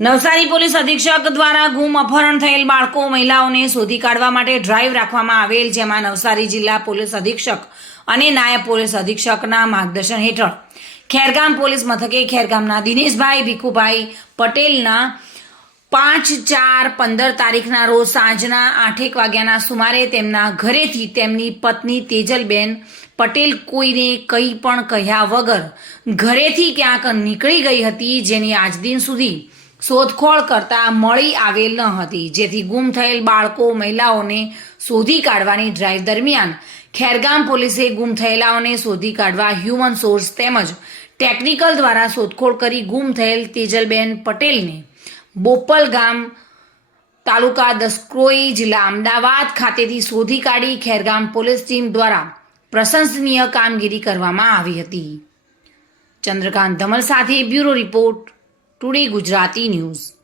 Navsari police અધિક્ષક દ્વારા ગુમ અપહરણ થયેલ બાળકો મહિલાઓને શોધી કાઢવા માટે ડ્રાઈવ રાખવામાં આવેલ જેમાં નવસારી જિલ્લા પોલીસ અધિક્ષક અને નાયબ પોલીસ અધિક્ષકના માર્ગદર્શન હેઠળ ખેરગામ પોલીસ મથકે ખેરગામના દિનેશભાઈ ભીખુભાઈ પટેલના પાંચ ચાર પંદર તારીખના રોજ સાંજના આઠેક વાગ્યાના સુમારે તેમના ઘરેથી તેમની પત્ની તેજલબેન પટેલ કોઈને કંઈ પણ કહ્યા વગર ઘરેથી ક્યાંક નીકળી ગઈ હતી જેની આજ દિન સુધી શોધખોળ કરતા મળી આવેલ ન હતી, જેથી ગુમ થયેલ બાળકો મહિલાઓને શોધી કાઢવાની ડ્રાઈવ દરમિયાન ખેરગામ પોલીસે ગુમ થયેલાઓને શોધી કાઢવા હ્યુમન સોર્સ તેમજ ટેકનિકલ દ્વારા શોધખોળ કરી ગુમ થયેલ તેજલબેન પટેલને બોપલ ગામ તાલુકા દસક્રોઈ જિલ્લા અમદાવાદ ખાતેથી શોધી કાઢી ખેરગામ પોલીસ ટીમ દ્વારા પ્રશંસનીય કામગીરી કરવામાં આવી હતી. ચંદ્રકાંત ધમલ સાથે bureau report today Gujarati news.